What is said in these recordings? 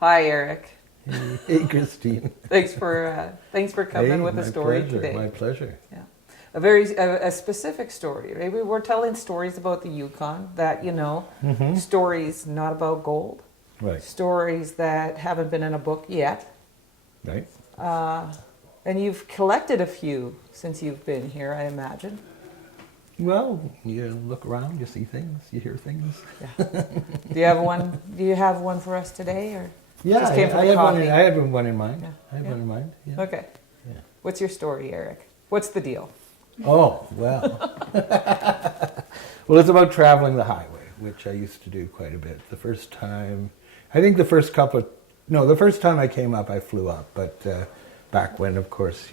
Hi, Eric. Hey, Christine. Thanks for coming with a story today. My pleasure. Yeah, a specific story. Maybe we're telling stories about the Yukon that stories not about gold, Right. stories that haven't been in a book yet. Right. And you've collected a few since you've been here, I imagine. Well, you look around, you see things, you hear things. Yeah. Do you have one? Do you have one for us today, or Yeah, just came from I the have one. coffee? I have one in mind. Yeah. I have one in mind. Yeah. Okay. Yeah. What's your story, Eric? What's the deal? Oh well. Well, it's about traveling the highway, which I used to do quite a bit. The first time I came up, I flew up, but back when, of course,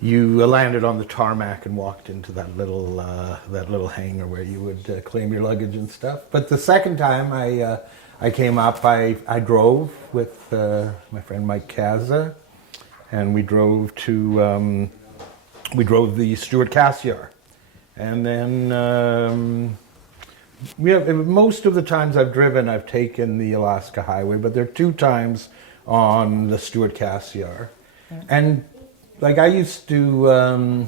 you landed on the tarmac and walked into that little hangar where you would claim your luggage and stuff. But the second time I came up, I drove with my friend Mike Kaza, and we drove the Stuart Cassiar, and then most of the times I've driven, I've taken the Alaska Highway, but there are two times on the Stuart Cassiar, and like I used to,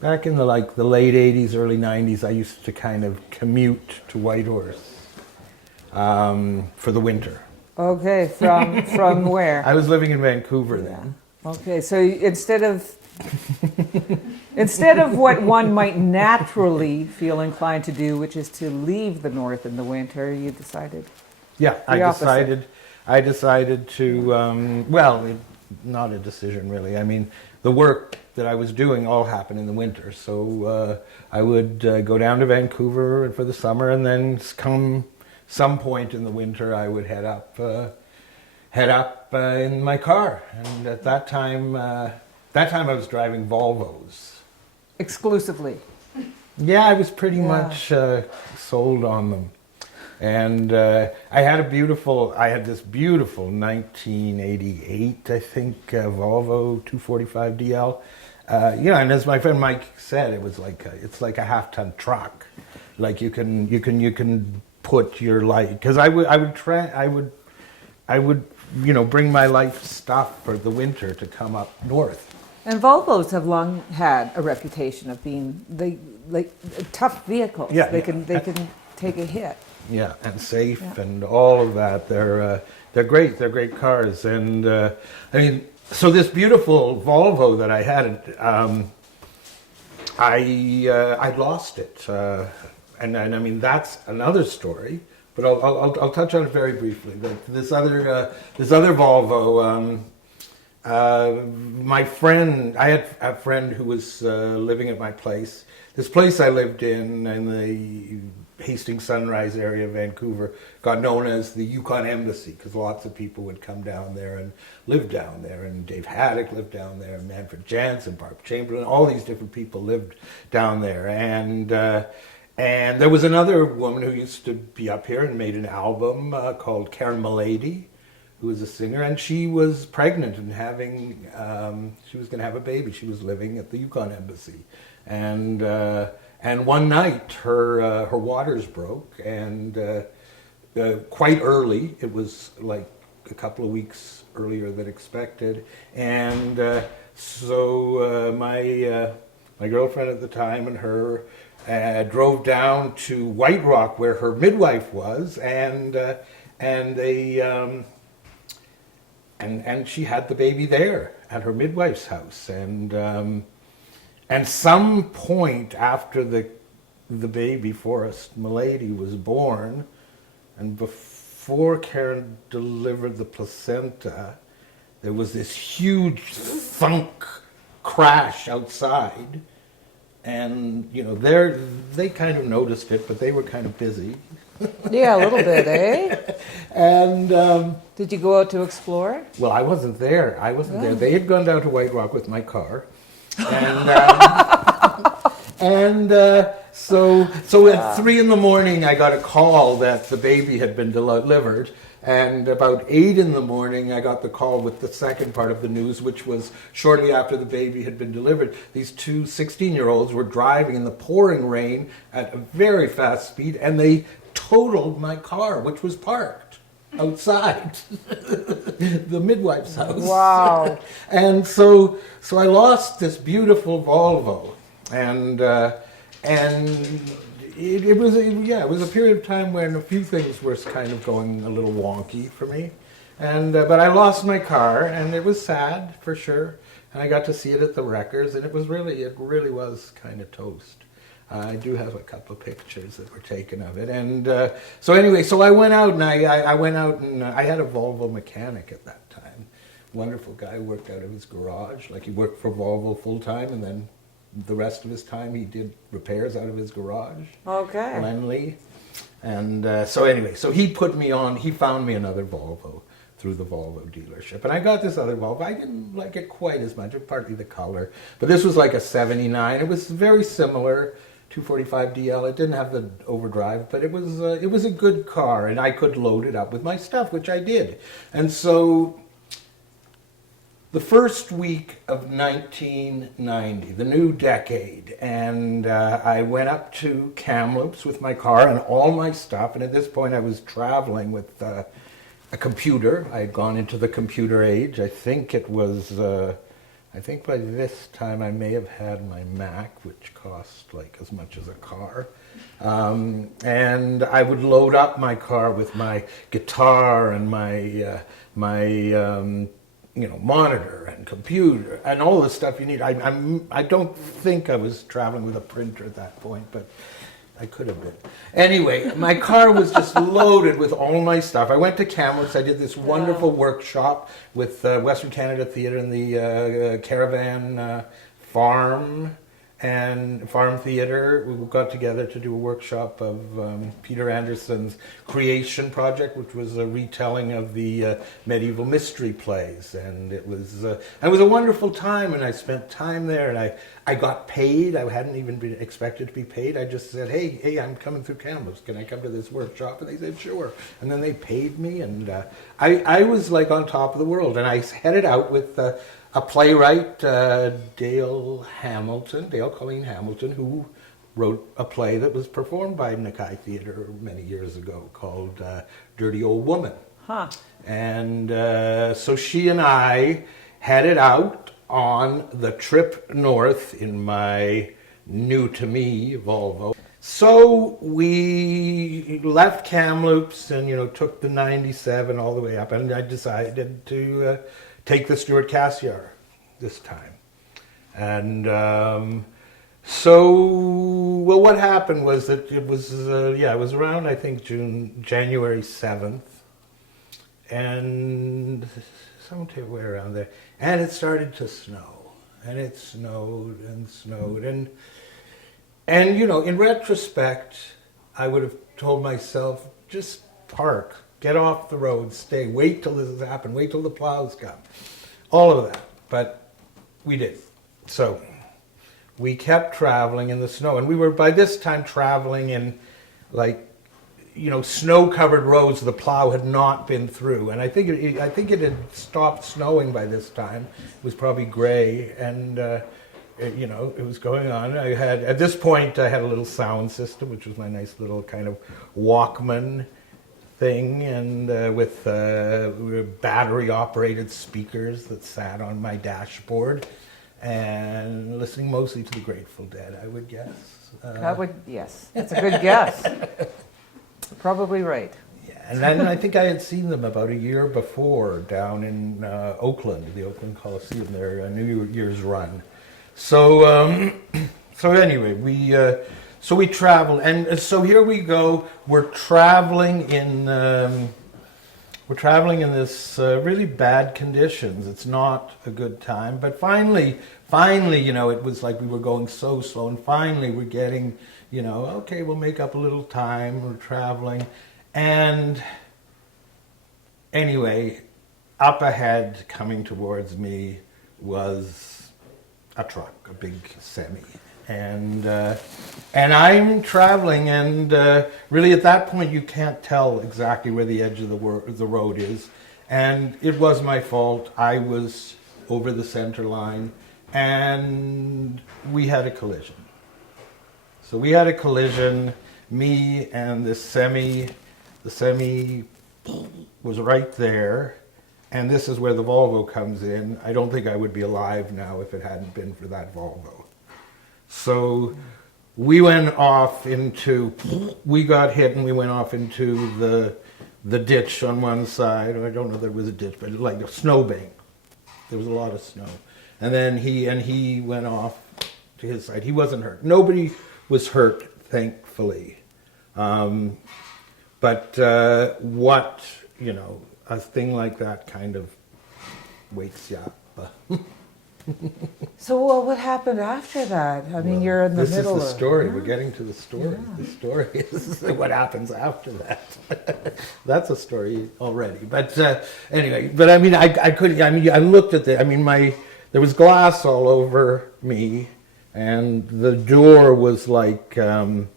back in the late 80s, early 90s, I used to kind of commute to Whitehorse for the winter. Okay, from where? I was living in Vancouver then. Okay, so instead of what one might naturally feel inclined to do, which is to leave the north in the winter, you decided. Yeah, opposite. I decided to. Not a decision really. I mean, the work that I was doing all happened in the winter, so I would go down to Vancouver for the summer, and then come some point in the winter, I would head up in my car. And at that time I was driving Volvos. Exclusively. Yeah, I was pretty much sold on them. And I had this beautiful 1988, I think, Volvo 245DL. And as my friend Mike said, it's like a half-ton truck. Like you can put your life, because I would bring my life stuff for the winter to come up north. And Volvos have long had a reputation of being tough vehicles. Yeah, they can take a hit. Yeah, and safe and all of that. They're great. They're great cars. And so this beautiful Volvo that I had, I lost it, and I mean that's another story. But I'll touch on it very briefly. This other Volvo. I had a friend who was living at my place. This place I lived in the Hastings Sunrise area of Vancouver got known as the Yukon Embassy, because lots of people would come down there and live down there, and Dave Haddock lived down there, and Manfred Jansen, Barb Chamberlain, all these different people lived down there, and there was another woman who used to be up here and made an album called Karen Milady, who was a singer, and she was pregnant and she was going to have a baby. She was living at the Yukon Embassy, and one night her waters broke, and quite early. It was like a couple of weeks earlier than expected, and so my girlfriend at the time and her drove down to White Rock where her midwife was, and they. And she had the baby there at her midwife's house, and some point after the baby, Forrest Milady, was born, and before Karen delivered the placenta, there was this huge thunk crash outside, and they kind of noticed it, but they were kind of busy. Yeah, a little bit, eh? And did you go out to explore it? well, I wasn't there. There. They had gone down to White Rock with my car, and so at 3 a.m. I got a call that the baby had been delivered, and about 8 a.m. I got the call with the second part of the news, which was shortly after the baby had been delivered. These two 16-year-olds were driving in the pouring rain at a very fast speed, and they totaled my car, which was parked outside the midwife's house. Wow. And so I lost this beautiful Volvo, and it was a period of time when a few things were kind of going a little wonky for me, and but I lost my car, and it was sad for sure. And I got to see it at the Wreckers, and it really was kind of toast. I do have a couple of pictures that were taken of it, and so anyway, so I went out and I had a Volvo mechanic at that time. Wonderful guy, worked out of his garage, like he worked for Volvo full time, and then the rest of his time he did repairs out of his garage. Okay. Len Lee, and so anyway, so he put me on. He found me another Volvo through the Volvo dealership, and I got this other Volvo. I didn't like it quite as much, partly the color, but this was like a '79. It was very similar. 245 DL. It didn't have the overdrive, but it was a good car, and I could load it up with my stuff, which I did. And so the first week of 1990, the new decade, and I went up to Kamloops with my car and all my stuff, and at this point I was traveling with a computer. I had gone into the computer age. I think by this time I may have had my Mac, which cost like as much as a car. And I would load up my car with my guitar and my monitor and computer and all the stuff you need. I don't think I was traveling with a printer at that point, but I could have been. Anyway, my car was just loaded with all my stuff. I went to Kamloops. I did this wonderful workshop with Western Canada Theatre and the Caravan Farm Theatre. We got together to do a workshop of Peter Anderson's Creation Project, which was a retelling of the medieval mystery plays, and it was a wonderful time. And I spent time there, and I got paid. I hadn't even been expected to be paid. I just said, "Hey, I'm coming through Kamloops. Can I come to this workshop?" And they said, "Sure." And then they paid me, and I was like on top of the world. And I headed out with a playwright, Dale Colleen Hamilton, who wrote a play that was performed by Nakai Theatre many years ago called Dirty Old Woman. Huh. And so she and I headed out on the trip north in my new-to-me Volvo. So we left Kamloops and, took the 97 all the way up, and I decided to take the Stuart Cassiar this time. And what happened was that it was around, I think, January 7th, and somewhere around there, and it started to snow, and it snowed and snowed, and in retrospect, I would have told myself, just park, get off the road, stay, wait till this has happened, wait till the plows come, all of that. But we did. So we kept traveling in the snow, and we were by this time traveling in snow-covered roads the plow had not been through, and I think it had stopped snowing by this time. It was probably gray, and it was going on. At this point I had a little sound system, which was my nice little kind of Walkman thing, and with battery-operated speakers that sat on my dashboard, and listening mostly to the Grateful Dead, I would guess. Yes, that's a good guess. Probably right. Yeah, and then I think I had seen them about a year before down in Oakland, the Oakland Coliseum, their New Year's run. So anyway, we traveled, and so here we go. We're traveling in this really bad conditions. It's not a good time, but finally, it was like we were going so slow, and finally we're getting, okay, we'll make up a little time. We're traveling, and anyway, up ahead, coming towards me, was a truck, a big semi. And I'm traveling, and really at that point you can't tell exactly where the edge of the road is. And it was my fault. I was over the center line, and we had a collision. So we had a collision, me and the semi was right there, and this is where the Volvo comes in. I don't think I would be alive now if it hadn't been for that Volvo. So we went off into, we got hit and we went off into the ditch on one side. I don't know if there was a ditch, but like a snowbank. There was a lot of snow. And then he went off to his side. He wasn't hurt. Nobody was hurt, thankfully. But what, you know, a thing like that kind of wakes you up. So what happened after that? I mean, you're in the middle of... This is the story. We're getting to the story. Yeah. The story is what happens after that. That's a story already. But anyway, but I mean, I looked at there was glass all over me, and the door was like, it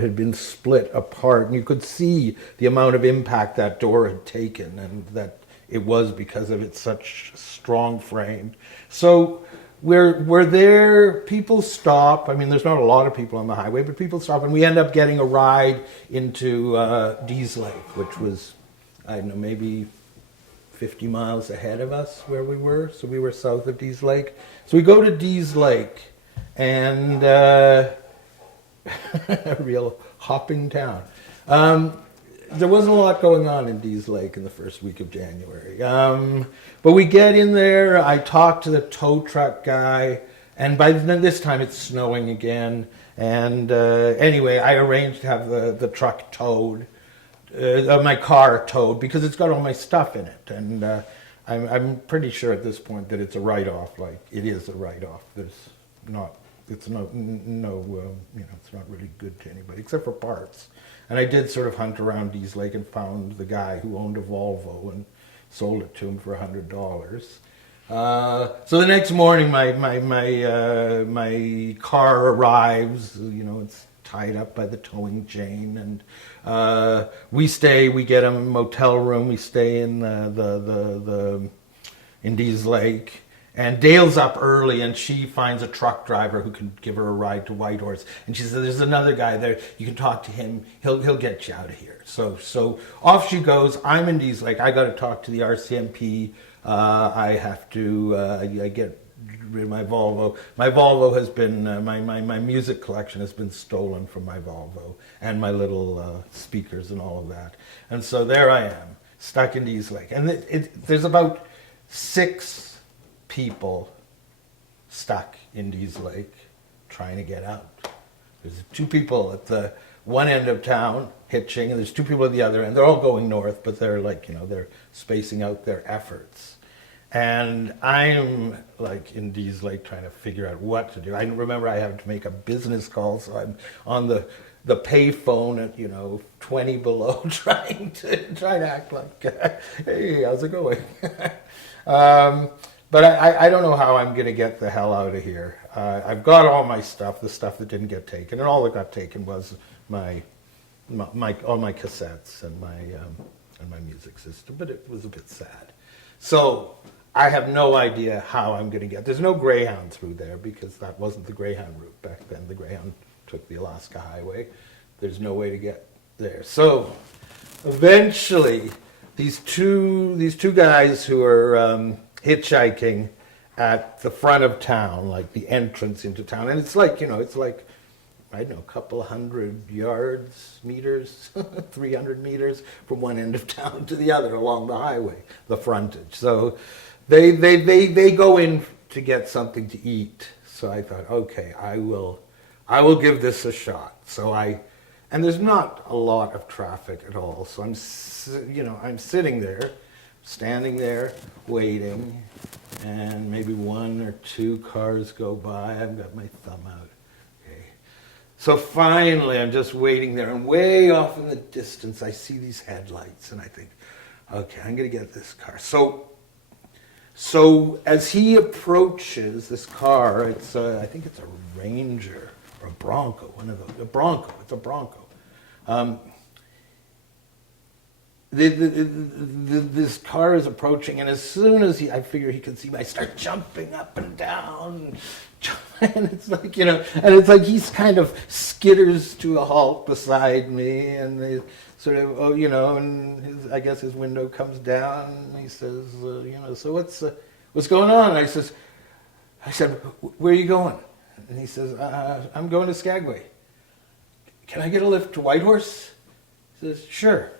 had been split apart, and you could see the amount of impact that door had taken, and that it was because of its such strong frame. So we're there, people stop. I mean, there's not a lot of people on the highway, but people stop, and we end up getting a ride into Dease Lake, which was, I don't know, maybe 50 miles ahead of us where we were. So we were south of Dease Lake. So we go to Dease Lake, and a real hopping town. There wasn't a lot going on in Dease Lake in the first week of January. But we get in there, I talk to the tow truck guy, and by this time it's snowing again. And anyway, I arranged to have the truck towed, my car towed, because it's got all my stuff in it. And I'm pretty sure at this point that it's a write-off, like it is a write-off. It's not really good to anybody, except for parts. And I did sort of hunt around Dease Lake and found the guy who owned a Volvo and sold it to him for $100. So the next morning, my car arrives. It's tied up by the towing chain, and we get a motel room. We stay in in Dease Lake. And Dale's up early, and she finds a truck driver who can give her a ride to Whitehorse. And she says, "There's another guy there. You can talk to him. He'll get you out of here." So off she goes. I'm in Dease Lake. I got to talk to the RCMP. I have to. I get rid of my Volvo. My Volvo has been my music collection has been stolen from my Volvo, and my little speakers and all of that. And so there I am, stuck in Dease Lake. And there's about 6 people stuck in Dease Lake trying to get out. There's 2 people at the one end of town hitching, and there's 2 people at the other end. They're all going north, but they're they're spacing out their efforts. And I'm in Dease Lake trying to figure out what to do. I remember I had to make a business call, so I'm on the pay phone at 20 below trying to act like, hey, how's it going? But I don't know how I'm going to get the hell out of here. I've got all my stuff, the stuff that didn't get taken, and all that got taken was all my cassettes and my music system. But it was a bit sad. So I have no idea how I'm going to get. There's no Greyhound through there because that wasn't the Greyhound route back then. The Greyhound took the Alaska Highway. There's no way to get there. So eventually, these two guys who are hitchhiking at the front of town, like the entrance into town, and it's like I don't know, a couple of hundred meters, 300 meters from one end of town to the other along the highway, the frontage. So they go in to get something to eat. So I thought, okay, I will give this a shot. And there's not a lot of traffic at all. So I'm sitting there, standing there, waiting, and maybe 1 or 2 cars go by. I've got my thumb out. Okay. So finally, I'm just waiting there, and way off in the distance, I see these headlights, and I think, okay, I'm going to get this car. So as he approaches this car, I think it's a Ranger or a Bronco, one of those. A Bronco. It's a Bronco. this car is approaching, and as soon as I figure he can see me, I start jumping up and down. And it's like, and it's like he's kind of skitters to a halt beside me, and they sort of, and I guess his window comes down, and he says, so what's going on? I said, where are you going? And he says, I'm going to Skagway. Can I get a lift to Whitehorse? He says, sure.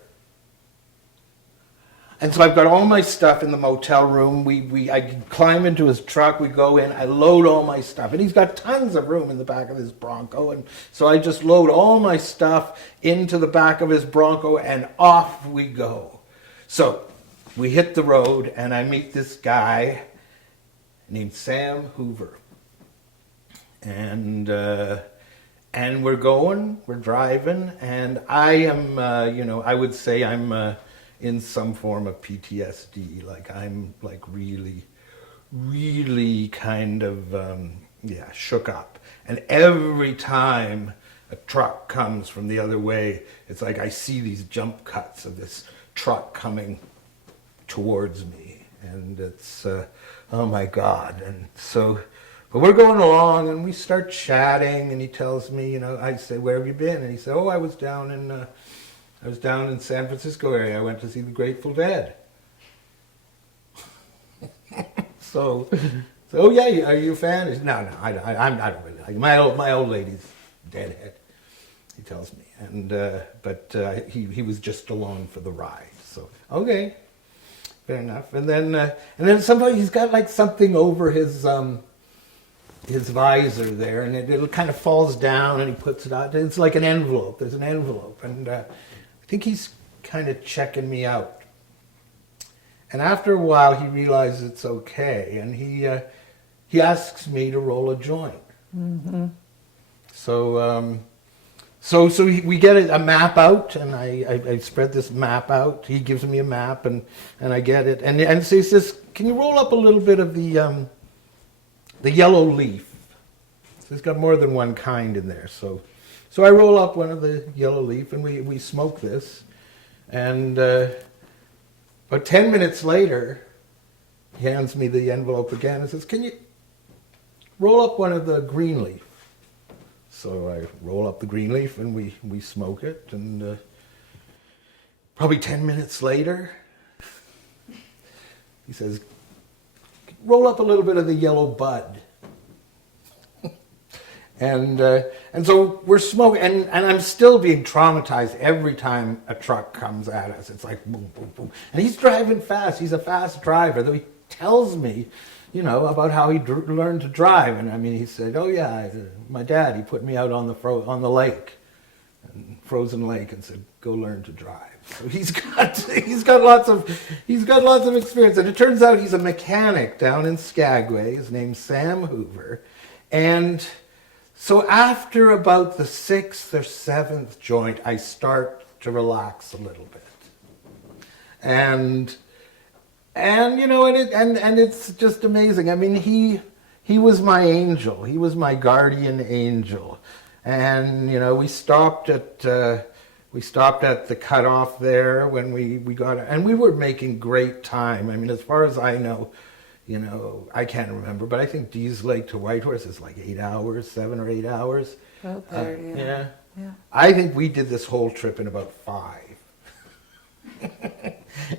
And so I've got all my stuff in the motel room. I climb into his truck, we go in, I load all my stuff. And he's got tons of room in the back of his Bronco. And so I just load all my stuff into the back of his Bronco, and off we go. So we hit the road, and I meet this guy named Sam Hoover. And we're driving, and I am, I would say I'm in some form of PTSD. Like I'm like really, really kind of, shook up. And every time a truck comes from the other way, it's like I see these jump cuts of this truck coming towards me. And it's, oh my God. And so, but we're going along, and we start chatting, and he tells me, I say, where have you been? And he said, I was down in San Francisco area. I went to see the Grateful Dead. so, yeah, are you a fan? He said, no, I don't really like it. My old lady's deadhead, he tells me. And but he was just along for the ride. So okay, fair enough. And then somebody, he's got like something over his visor there, and it kind of falls down, and he puts it out. It's like an envelope. There's an envelope, and I think he's kind of checking me out. And after a while, he realizes it's okay, and he asks me to roll a joint. Mm-hmm. So we get a map out, and I spread this map out. He gives me a map, and I get it, and so he says, "Can you roll up a little bit of the yellow leaf?" So it's got more than one kind in there. So I roll up one of the yellow leaf, and we smoke this. And about 10 minutes later, he hands me the envelope again and says, "Can you roll up one of the green leaf?" So I roll up the green leaf, and we smoke it. And probably 10 minutes later, he says, "Roll up a little bit of the yellow bud." And so we're smoking, and I'm still being traumatized every time a truck comes at us. It's like boom, boom, boom. And he's driving fast. He's a fast driver. Though he tells me, about how he learned to drive. And I mean, he said, "Oh yeah, my dad, he put me out on the lake, frozen lake, and said, go learn to drive." So he's got lots of experience. And it turns out he's a mechanic down in Skagway. His name's Sam Hoover, and so after about the 6th or 7th joint, I start to relax a little bit, and it's just amazing. I mean, he was my angel. He was my guardian angel, and we stopped at the cutoff there when we got, and we were making great time. I mean, as far as I know. I can't remember, but I think Dease Lake to Whitehorse is like 8 hours, 7 or 8 hours. About there, yeah. Yeah. I think we did this whole trip in about 5.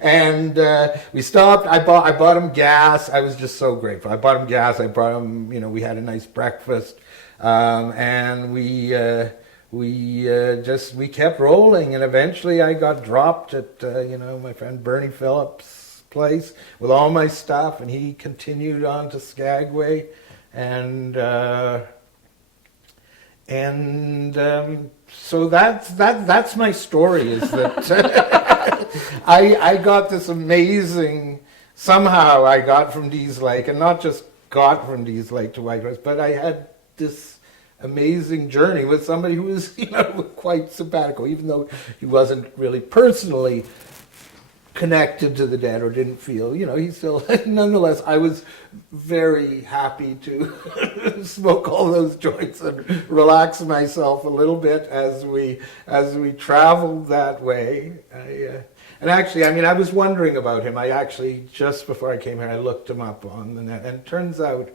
And we stopped. I bought him gas. I was just so grateful. I bought him gas. I brought him. We had a nice breakfast, and we kept rolling. And eventually, I got dropped at my friend Bernie Phillips' place with all my stuff, and he continued on to Skagway, and so that's my story. Is that I got this amazing, somehow I got from Dease Lake, and not just got from Dease Lake to Whitehorse, but I had this amazing journey with somebody who was quite simpatico, even though he wasn't really personally connected to the dead or didn't feel, he still, nonetheless, I was very happy to smoke all those joints and relax myself a little bit as we traveled that way. And actually, I mean, I was wondering about him. I actually, just before I came here, I looked him up on the net, and it turns out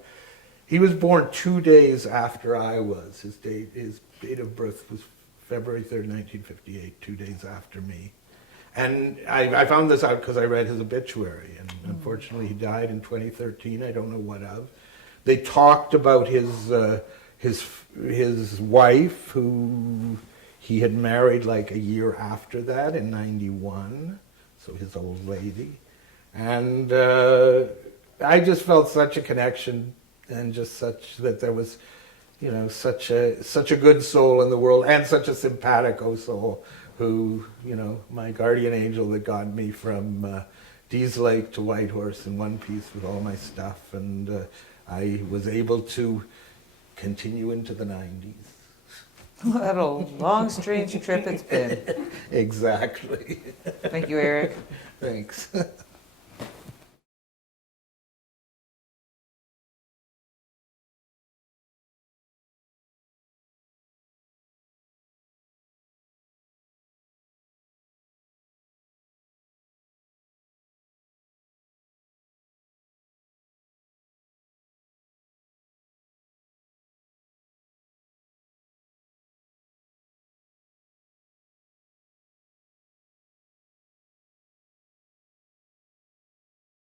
he was born 2 days after I was. His date of birth was February 3rd, 1958, 2 days after me. And I found this out because I read his obituary, and unfortunately he died in 2013. I don't know what of. They talked about his wife, who he had married like a year after that in '91, so his old lady. And I just felt such a connection, and just such that there was, you know, such a good soul in the world, and such a simpatico soul, who, you know, my guardian angel that got me from Dees Lake to Whitehorse in one piece with all my stuff, and I was able to continue into the 90s. What a long, strange trip it's been. Exactly. Thank you, Eric. Thanks.